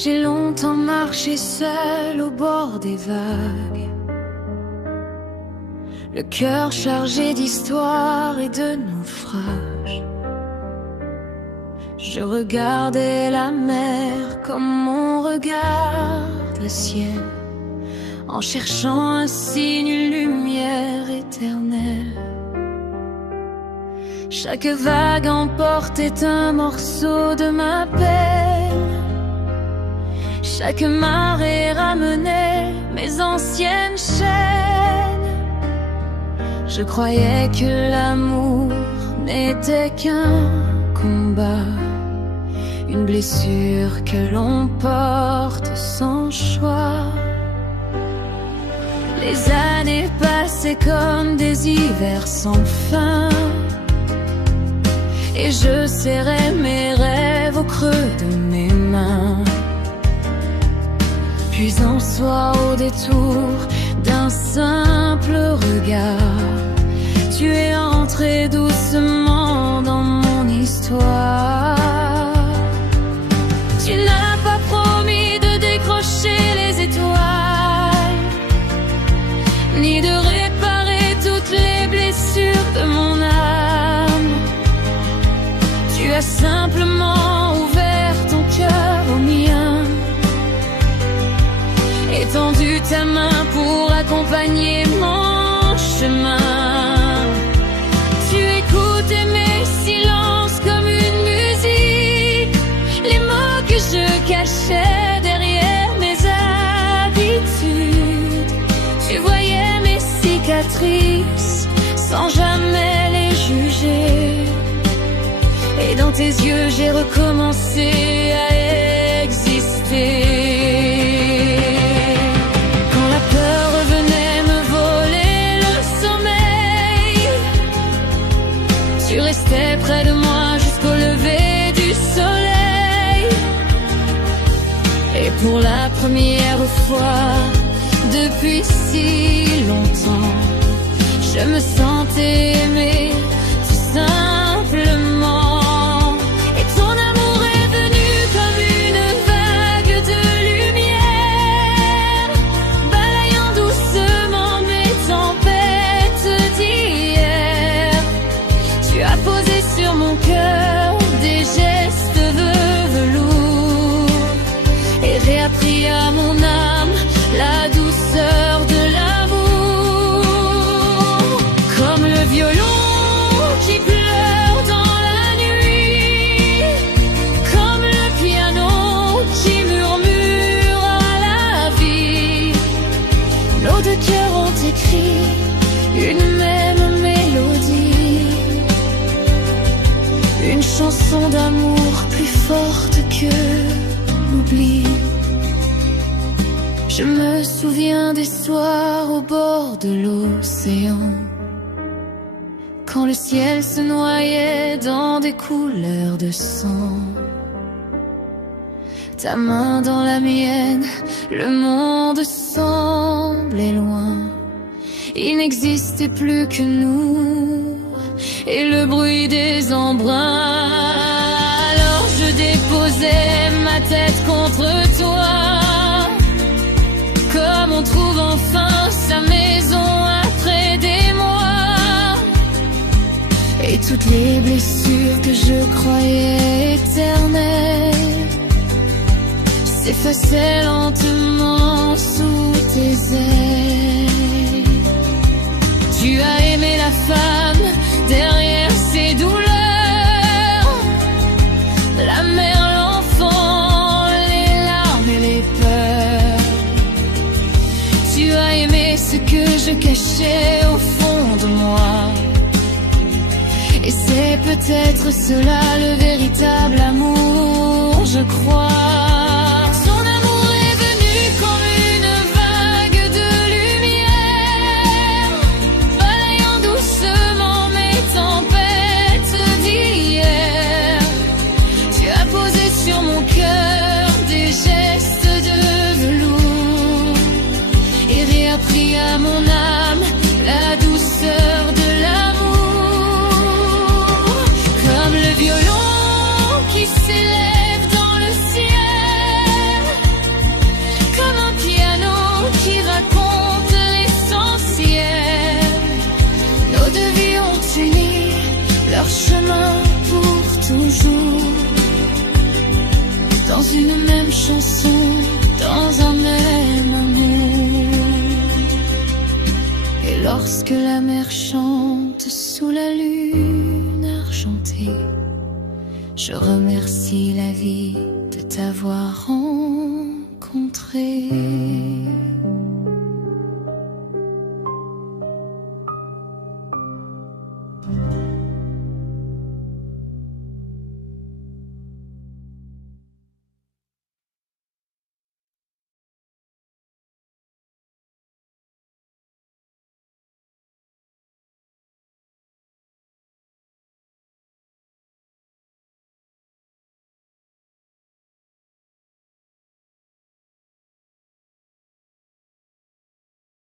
J'ai longtemps marché seul au bord des vagues, le cœur chargé d'histoire et de naufrages. Je regardais la mer comme on regarde le ciel, en cherchant un signe, une lumière éternelle. Chaque vague emportait un morceau de ma peine, chaque marée ramenait mes anciennes chaînes. Je croyais que l'amour n'était qu'un combat, une blessure que l'on porte sans choix. Les années passaient comme des hivers sans fin, et je serrais mes rêves au creux de mes mains. Puis un soir, au détour d'un simple regard, tu es entré doucement dans mon histoire. Tu n'as pas promis de décrocher les étoiles, ni de réparer toutes les blessures de mon âme. Tu as simplement ouvert ton cœur au mien, étendu ta main pour accompagner mon chemin. Tu écoutais mes silences comme une musique, les mots que je cachais derrière mes habitudes. Tu voyais mes cicatrices sans jamais les juger, et dans tes yeux j'ai recommencé à exister. Quand la peur revenait me voler le sommeil, tu restais près de moi jusqu'au lever du soleil. Et pour la première fois depuis si longtemps, je me sentais aimée tout simplement. Et ton amour est venu comme une vague de lumière, balayant doucement mes tempêtes d'hier. Tu as posé sur mon cœur des gestes de velours et réappris à mon âme la douceur de l'amour. Comme le violon qui pleure dans la nuit, comme le piano qui murmure à la vie, nos deux cœurs ont écrit une même mélodie, une chanson d'amour plus forte que l'oubli. Je me souviens des soirs au bord de l'océan, quand le ciel se noyait dans des couleurs de sang. Ta main dans la mienne, le monde semblait loin, il n'existait plus que nous et le bruit des embruns. Alors je déposais ma tête contre toi, comme on trouve enfin sa maison après des mois. Et toutes les blessures que je croyais éternelles s'effaçaient lentement sous tes ailes. Tu as aimé la femme derrière ses douleurs, la mère, l'enfant, les larmes et les peurs. Tu as aimé ce que je cachais au fond de moi, et c'est peut-être cela le véritable amour, je crois. Son amour est venu comme une vague de lumière, balayant doucement mes tempêtes d'hier. Tu as posé sur mon cœur des gestes de velours et réappris à mon âme la douceur de l'amour. Comme le violon qui s'élève dans le ciel, dans une même chanson, dans un même amour. Et lorsque la mer chante sous la lune argentée, je remercie la vie de t'avoir rencontré.